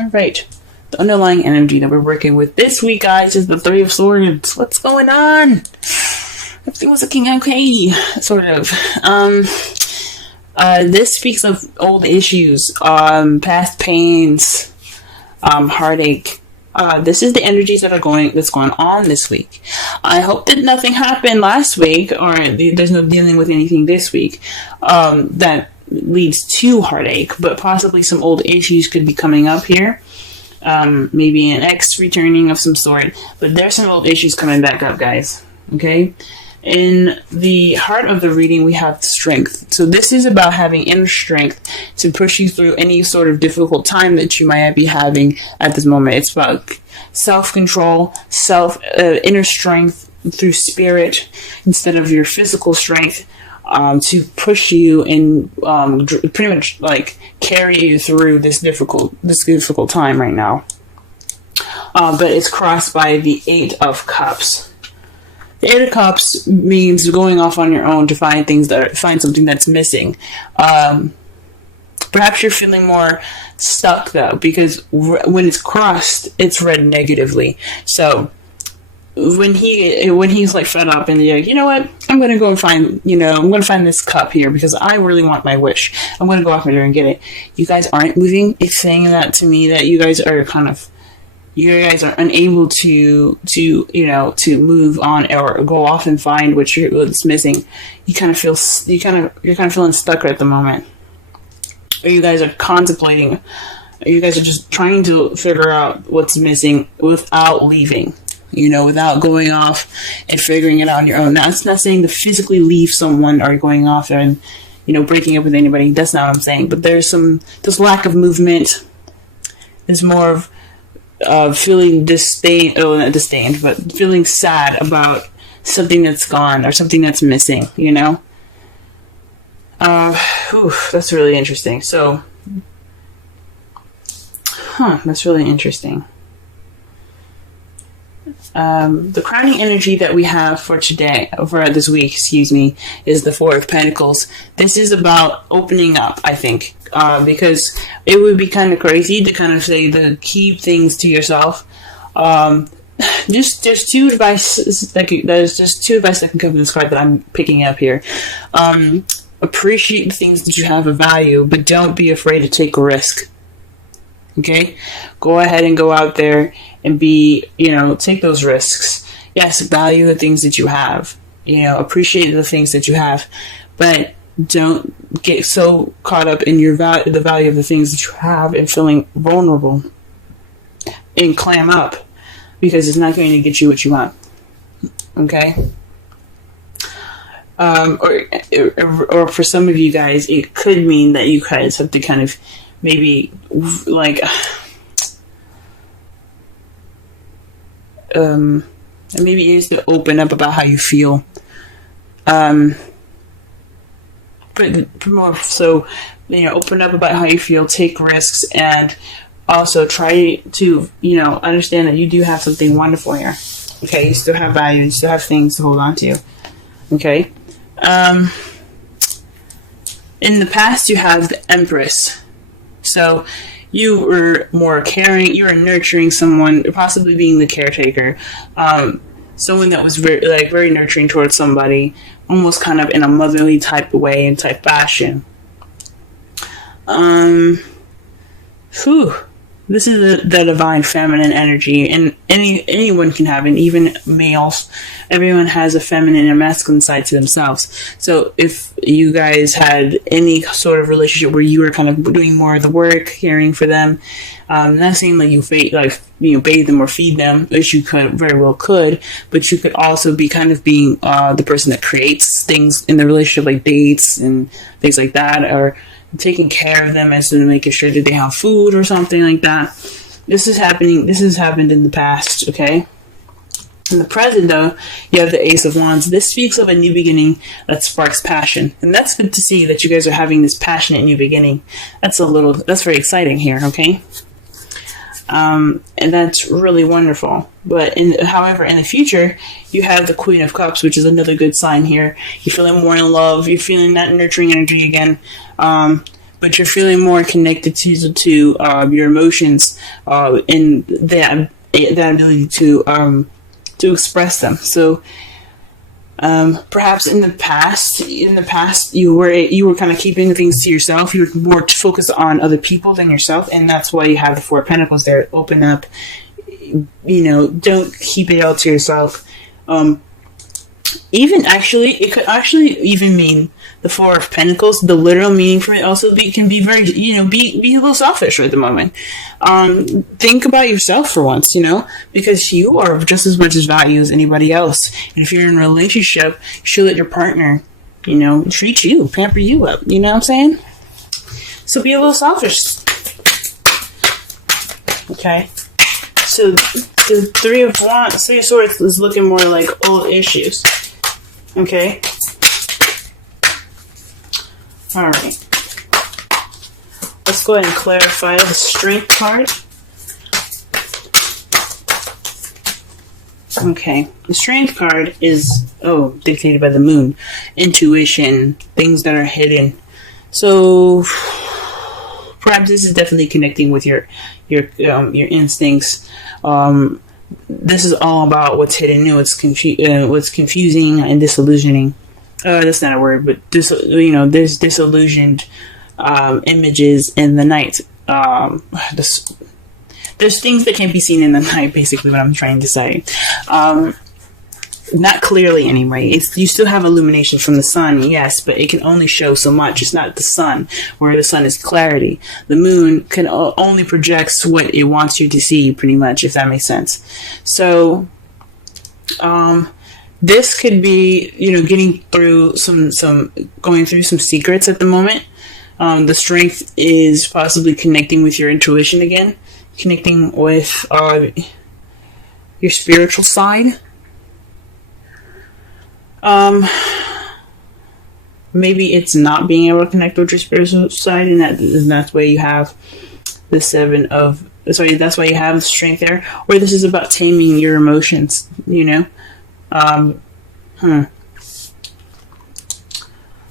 All right. The underlying energy that we're working with this week, guys, is the Three of Swords. What's going on? Everything was looking okay, sort of. This speaks of old issues, past pains, heartache. This is the energies that's going on this week. I hope that nothing happened last week, or there's no dealing with anything this week that leads to heartache, but possibly some old issues could be coming up here. Maybe an ex returning of some sort, but there's some old issues coming back up, guys. Okay? In the heart of the reading, we have strength. So this is about having inner strength to push you through any sort of difficult time that you might be having at this moment. It's about self-control, inner strength through spirit instead of your physical strength, to push you and pretty much like carry you through this difficult time right now. But it's crossed by the Eight of Cups. The Eight of Cups means going off on your own to find something that's missing. Perhaps you're feeling more stuck though, because when it's crossed, it's read negatively. So when he's like fed up and you're like, you know what, I'm going to go and find this cup here because I really want my wish. I'm going to go off there and get it. You guys aren't moving. It's saying that to me that you guys are unable to move on or go off and find what's missing. You're kind of feeling stuck at the moment. Or you guys are contemplating. You guys are just trying to figure out what's missing without leaving. Without going off and figuring it out on your own. Now, it's not saying to physically leave someone or going off there and, breaking up with anybody. That's not what I'm saying. But there's lack of movement. There's more of feeling not disdained, but feeling sad about something that's gone or something that's missing, that's really interesting. So, that's really interesting. The crowning energy that we have for this week, is the Four of Pentacles. This is about opening up, I think, because it would be kind of crazy to kind of say to keep things to yourself. There's two advice that can come from this card that I'm picking up here. Appreciate the things that you have of value, but don't be afraid to take a risk. Okay? Go ahead and go out there and take those risks. Yes, value the things that you have. Appreciate the things that you have, but don't get so caught up in the value of the things that you have and feeling vulnerable and clam up, because it's not going to get you what you want. Okay? Or for some of you guys, it could mean that you guys have to kind of maybe maybe is to open up about how you feel. But more so, open up about how you feel, take risks, and also try to, understand that you do have something wonderful here. Okay, you still have value, you still have things to hold on to. Okay. In the past, you have the Empress. So you were more caring, you were nurturing someone, possibly being the caretaker. Someone that was very nurturing towards somebody, almost kind of in a motherly type of way and type fashion. This is the divine feminine energy, and anyone can have it, even males. Everyone has a feminine and masculine side to themselves. So if you guys had any sort of relationship where you were kind of doing more of the work, caring for them, not saying like you bathe them or feed them, which you very well could, but you could also be kind of being the person that creates things in the relationship, like dates and things like that, or taking care of them as in making sure that they have food or something like that. This has happened in the past, okay? In the present, though, you have the Ace of Wands. This speaks of a new beginning that sparks passion. And that's good to see that you guys are having this passionate new beginning. That's very exciting here, okay? And that's really wonderful. But however, in the future, you have the Queen of Cups, which is another good sign here. You're feeling more in love. You're feeling that nurturing energy again. but you're feeling more connected to your emotions, and that ability to express them. So perhaps in the past you were kind of keeping things to yourself. You were more focused on other people than yourself, and that's why you have the Four of Pentacles there. Open up, don't keep it all to yourself. Even actually, it could actually even mean the Four of Pentacles. The literal meaning for it also can be very, be a little selfish at the moment. Think about yourself for once, because you are just as much as value as anybody else. And if you're in a relationship, you should let your partner, treat you, pamper you up. You know what I'm saying? So be a little selfish. Okay. So the Three of Swords is looking more like old issues. Okay. Alright. Let's go ahead and clarify the Strength card. Okay. The Strength card is, dictated by the Moon. Intuition. Things that are hidden. So, perhaps this is definitely connecting with your instincts. This is all about what's hidden, what's confusing and disillusioning. That's not a word, but there's disillusioned images in the night. There's things that can't be seen in the night. Basically, what I'm trying to say. Not clearly anyway. You still have illumination from the sun, yes, but it can only show so much. It's not the sun, where the sun is clarity. The moon can only projects what it wants you to see, pretty much, if that makes sense. So, this could be, getting through going through some secrets at the moment. The Strength is possibly connecting with your intuition again, connecting with your spiritual side. Maybe it's not being able to connect with your spiritual side, and that's why you have the that's why you have the Strength there. Or this is about taming your emotions,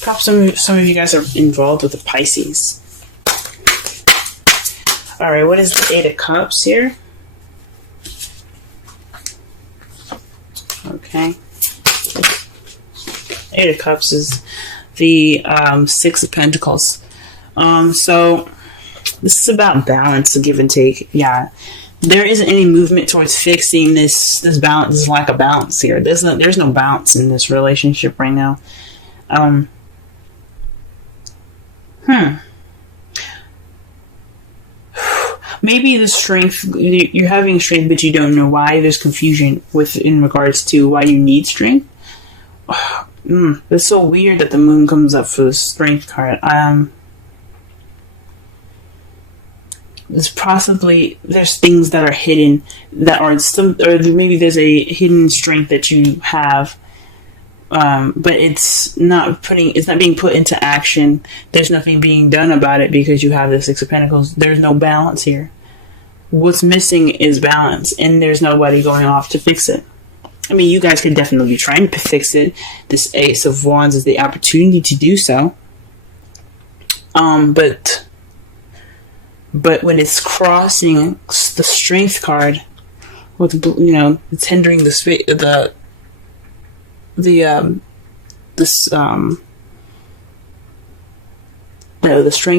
Perhaps some of you guys are involved with the Pisces. Alright, what is the Eight of Cups here? Okay. Eight of Cups is the Six of Pentacles. So this is about balance, give and take. Yeah, there isn't any movement towards fixing this balance, this lack of balance here. There's no balance in this relationship right now. Maybe the Strength, you're having Strength, but you don't know why. There's confusion in regards to why you need Strength. It's so weird that the Moon comes up for the Strength card. There's things that are hidden that are or maybe there's a hidden strength that you have, but it's not being put into action. There's nothing being done about it because you have the Six of Pentacles. There's no balance here. What's missing is balance, and there's nobody going off to fix it. I mean, you guys could definitely be trying to fix it. This Ace of Wands is the opportunity to do so. But when it's crossing the Strength card, with it's hindering the Strength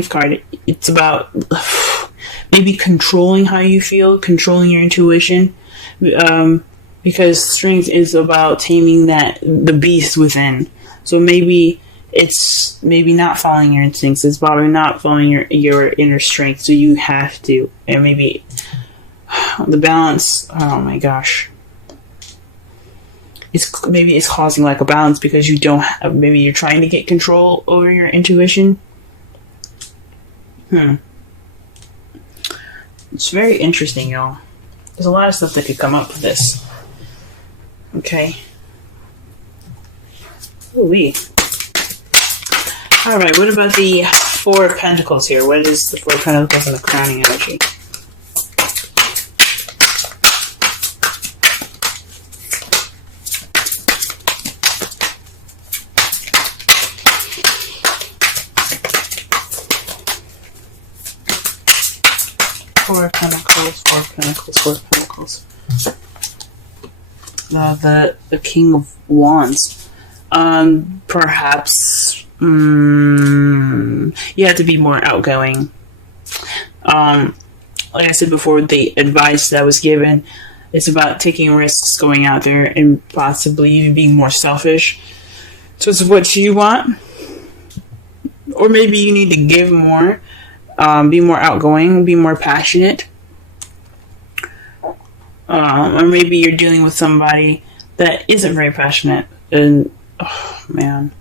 card. It's about maybe controlling how you feel, controlling your intuition. Because Strength is about taming the beast within. So maybe it's not following your instincts. It's probably not following your inner strength. So you have to. And maybe the balance. Oh my gosh. Maybe it's causing lack of balance because you don't have. Maybe you're trying to get control over your intuition. It's very interesting, y'all. There's a lot of stuff that could come up with this. Okay. Ooh-wee. Alright, what about the Four of Pentacles here? What is the Four of Pentacles and the crowning energy? Four of Pentacles, Four of Pentacles, Four of Pentacles. The King of Wands. Perhaps you have to be more outgoing. Like I said before, the advice that was given, it's about taking risks, going out there, and possibly even being more selfish towards what you want. Or maybe you need to give more, be more outgoing, be more passionate. Or maybe you're dealing with somebody that isn't very passionate, and oh man,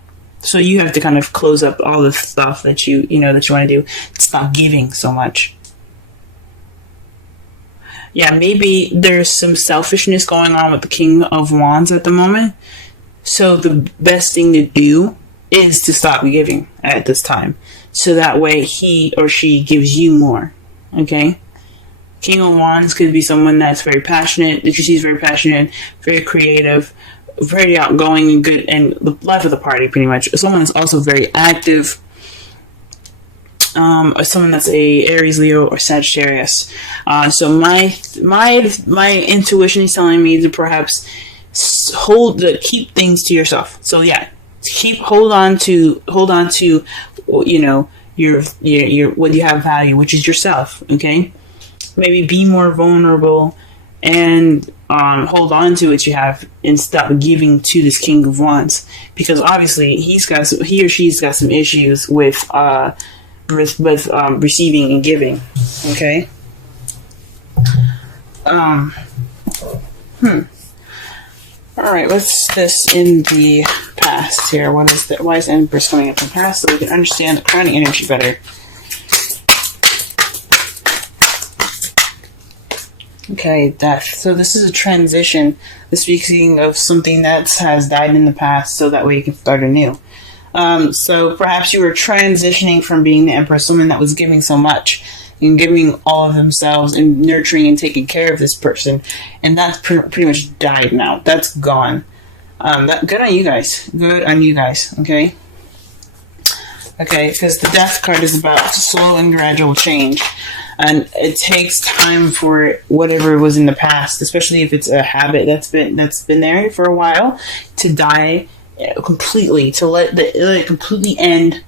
so you have to kind of close up all the stuff that you want to do. Stop giving so much. Yeah, maybe there's some selfishness going on with the King of Wands at the moment. So the best thing to do is to stop giving at this time. So that way he or she gives you more. Okay? King of Wands could be someone that's very passionate, that you see is very passionate, very creative, very outgoing and good, and the life of the party pretty much. Someone that's also very active. Or someone that's a Aries, Leo, or Sagittarius. So my intuition is telling me to perhaps keep things to yourself. So yeah, hold on to your what you have value, which is yourself. Okay, maybe be more vulnerable and hold on to what you have and stop giving to this King of Wands, because obviously he or she's got some issues with receiving and giving. Okay. Alright, what's this in the past here? What is that? Why is Empress coming up in the past so we can understand the crowning energy better? Okay, death. So this is a transition. This speaking of something that has died in the past, so that way you can start anew. So perhaps you were transitioning from being the Empress, someone that was giving so much and giving all of themselves and nurturing and taking care of this person, and that's pretty much died now. That's gone. Good on you guys. Good on you guys. Okay. Okay, because the Death card is about slow and gradual change, and it takes time for whatever was in the past, especially if it's a habit that's been there for a while, to die completely, to let it completely end.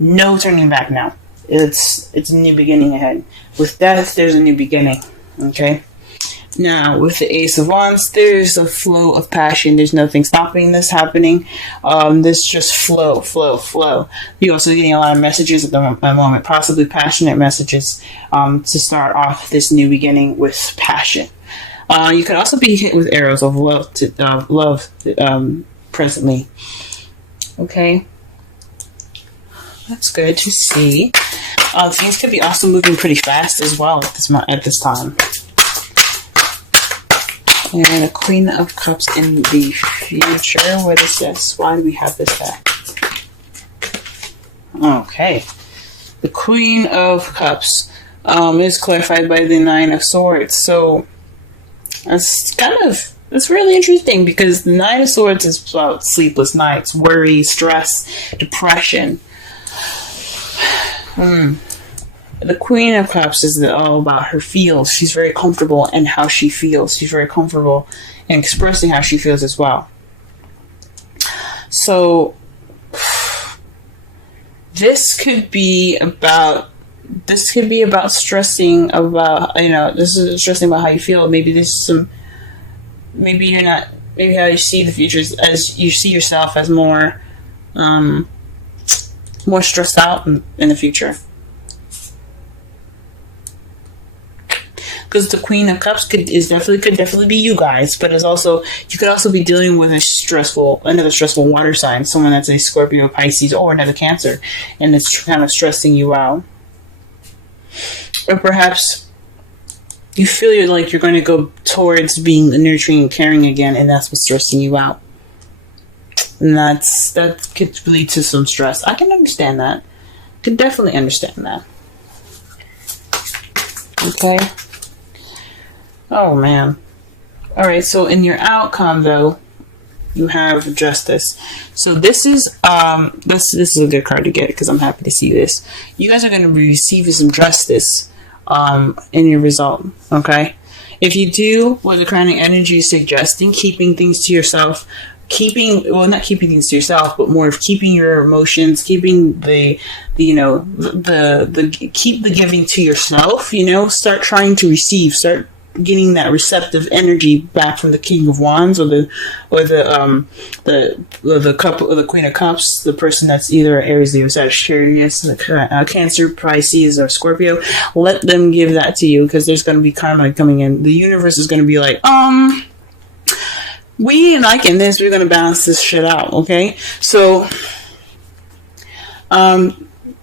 No turning back now. It's a new beginning ahead. With Death, there's a new beginning. Okay. Now with the Ace of Wands, there's a flow of passion. There's nothing stopping this happening. This just flow. You're also getting a lot of messages at the moment, possibly passionate messages, to start off this new beginning with passion. You could also be hit with arrows of love. Presently. Okay. That's good to see. Things could be also moving pretty fast as well at this time. And a Queen of Cups in the future. What is this? Why do we have this back? Okay. The Queen of Cups is clarified by the Nine of Swords. So that's really interesting, because the Nine of Swords is about sleepless nights, worry, stress, depression. The Queen of Cups is all about her feels. She's very comfortable in how she feels. She's very comfortable in expressing how she feels as well. So this could be about stressing about, this is stressing about how you feel. Maybe how you see the future is, as you see yourself as more stressed out in the future. Because the Queen of Cups could definitely be you guys, but you could also be dealing with another stressful water sign, someone that's a Scorpio, Pisces, or another Cancer, and it's kind of stressing you out. Or perhaps you feel like you're going to go towards being nurturing and caring again, and that's what's stressing you out. And that could lead to some stress. I can understand that. Could definitely understand that. Okay. Oh man. Alright, so in your outcome though, you have Justice. So this is a good card to get, because I'm happy to see this. You guys are going to be receiving some justice in your result. Okay, if you do what the crowning energy is suggesting, keeping things to yourself, not keeping things to yourself, but more of keeping your emotions, keeping the keep the giving to yourself. Start trying to receive, start getting that receptive energy back from the King of Wands or the Queen of Cups, the person that's either Aries, Leo, Sagittarius, Cancer, Pisces, or Scorpio. Let them give that to you, because there's going to be karma coming in. The universe is going to be like, we ain't liking this. We're going to balance this shit out. Okay, so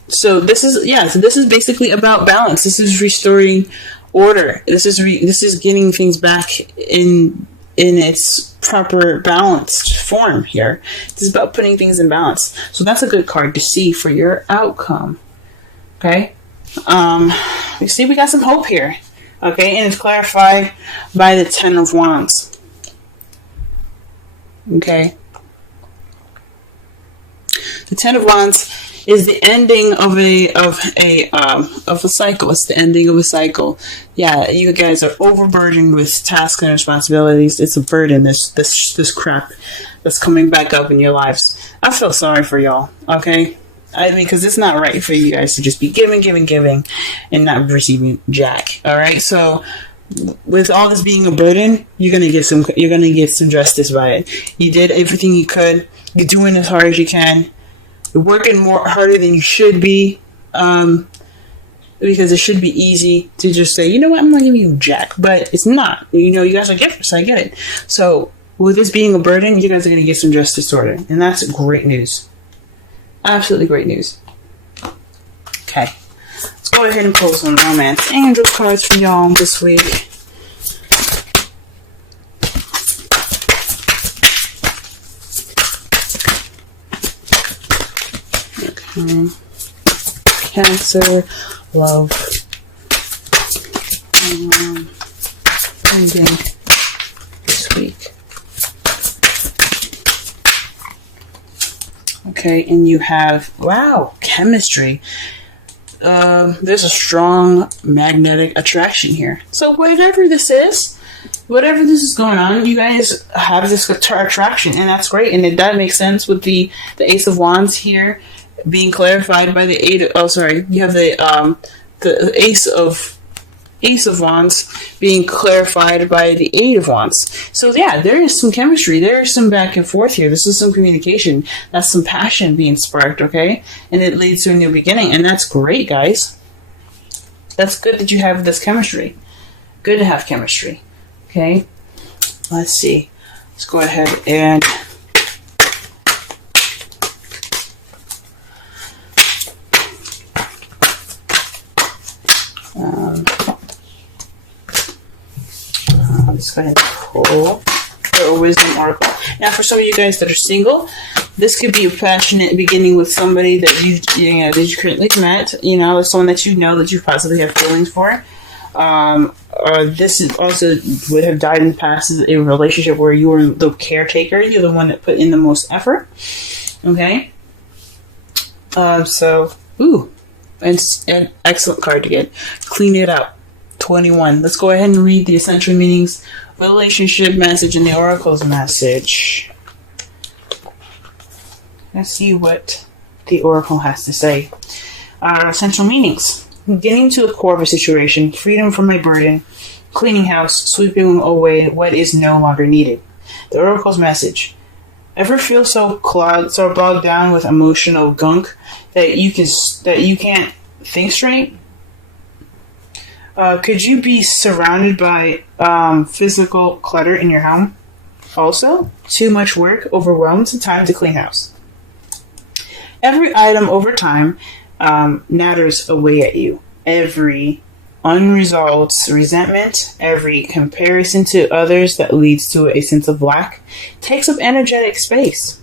this is basically about balance. This is restoring order. This is getting things back in its proper balanced form here. This is about putting things in balance. So that's a good card to see for your outcome. Okay. You see, we got some hope here. Okay, and it's clarified by the Ten of Wands. Okay. The Ten of Wands is the ending of a cycle. It's the ending of a cycle. Yeah, you guys are overburdened with tasks and responsibilities. It's a burden. This crap that's coming back up in your lives. I feel sorry for y'all. Okay, because it's not right for you guys to just be giving, and not receiving jack. All right, so with all this being a burden, you're gonna get some justice by it. You did everything you could. You're doing as hard as you can. You're working harder than you should be, because it should be easy to just say, you know what, I'm not giving you jack, but it's not. You guys are givers, I get it. So with this being a burden, you guys are going to get some justice sorted, and that's great news. Absolutely great news. Okay, let's go ahead and pull some romance angel cards for y'all this week. Cancer, love, ending this week. Okay, and you have, wow, chemistry. There's a strong magnetic attraction here. So whatever this is going on, you guys have this attraction, and that's great. And it does make sense with the Ace of Wands here being clarified by the you have the Ace of Wands being clarified by the Eight of Wands. So yeah, there is some chemistry. There is some back and forth here. This is some communication. That's some passion being sparked, okay? And it leads to a new beginning, and that's great, guys. That's good that you have this chemistry. Good to have chemistry. Okay? Let's see. Let's go ahead and let's go ahead and pull a wisdom oracle. Now, for some of you guys that are single, this could be a passionate beginning with somebody that you currently met. Someone that that you possibly have feelings for. Or this is also would have died in the past as a relationship where you were the caretaker. You're the one that put in the most effort. Okay. An excellent card to get. Clean it up. 21. Let's go ahead and read the essential meanings, relationship message, and the oracle's message. Let's see what the oracle has to say. Essential meanings. Getting to the core of a situation, freedom from my burden, cleaning house, sweeping away what is no longer needed. The oracle's message. Ever feel so bogged down with emotional gunk that you can't think straight? Could you be surrounded by physical clutter in your home? Also, too much work overwhelms the time to clean house. Every item over time natters away at you. Every unresolved resentment, every comparison to others that leads to a sense of lack takes up energetic space.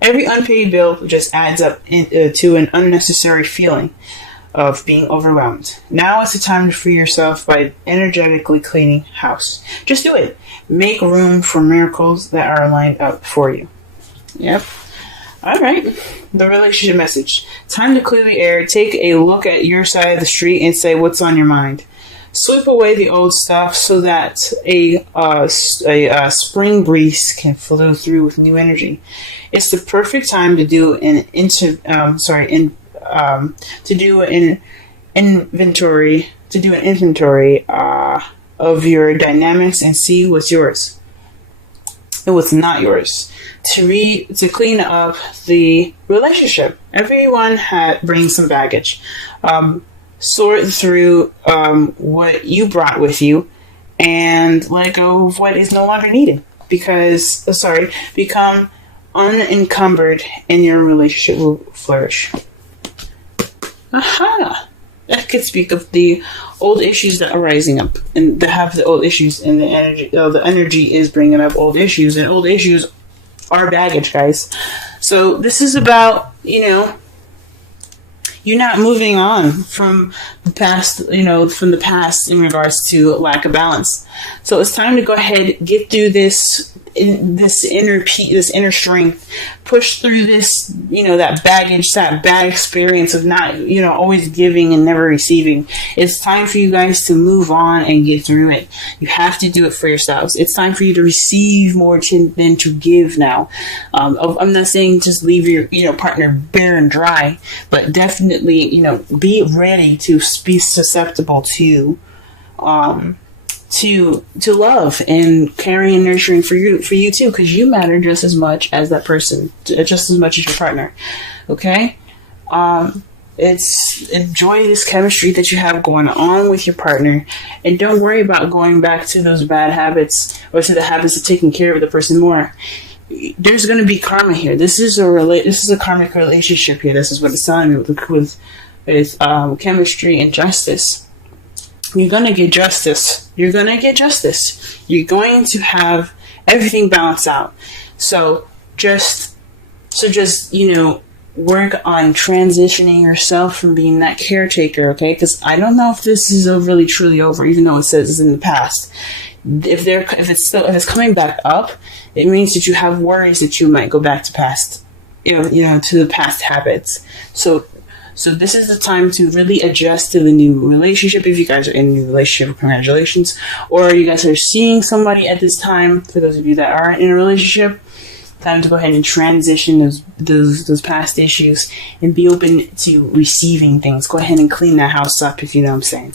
Every unpaid bill just adds up to an unnecessary feeling of being overwhelmed. Now is the time to free yourself by energetically cleaning house. Just do it. Make room for miracles that are lined up for you. Yep. All right. The relationship message. Time to clear the air. Take a look at your side of the street and say what's on your mind. Sweep away the old stuff so that a spring breeze can flow through with new energy. It's the perfect time to do an inventory of your dynamics and see what's yours and what's not yours. To clean up the relationship. Everyone brings some baggage. Sort through what you brought with you and let go of what is no longer needed. Become unencumbered and your relationship will flourish. Aha! That could speak of the old issues that are rising up and that have the old issues and the energy. The energy is bringing up old issues, and old issues are baggage, guys. So this is about, you're not moving on from the past, in regards to lack of balance. So it's time to go ahead, get through this inner strength, push through this, that baggage, that bad experience of not, always giving and never receiving. It's time for you guys to move on and get through it. You have to do it for yourselves. It's time for you to receive more than to give now. I'm not saying just leave your, partner bare and dry, but definitely, be ready to be susceptible to love and caring and nurturing for you too, because you matter just as much as that person, just as much as your partner. Okay? Enjoy this chemistry that you have going on with your partner, and don't worry about going back to those bad habits or to the habits of taking care of the person more. There's going to be karma here. This is a karmic relationship here. This is what it's telling me with chemistry and justice. You're going to get justice. You're going to have everything balanced out. So just work on transitioning yourself from being that caretaker, okay? Because I don't know if this is really truly over, even though it says it's in the past. If it's coming back up, it means that you have worries that you might go back to past, to the past habits. So this is the time to really adjust to the new relationship. If you guys are in a new relationship, congratulations. Or you guys are seeing somebody at this time, for those of you that aren't in a relationship, time to go ahead and transition those past issues and be open to receiving things. Go ahead and clean that house up, if you know what I'm saying.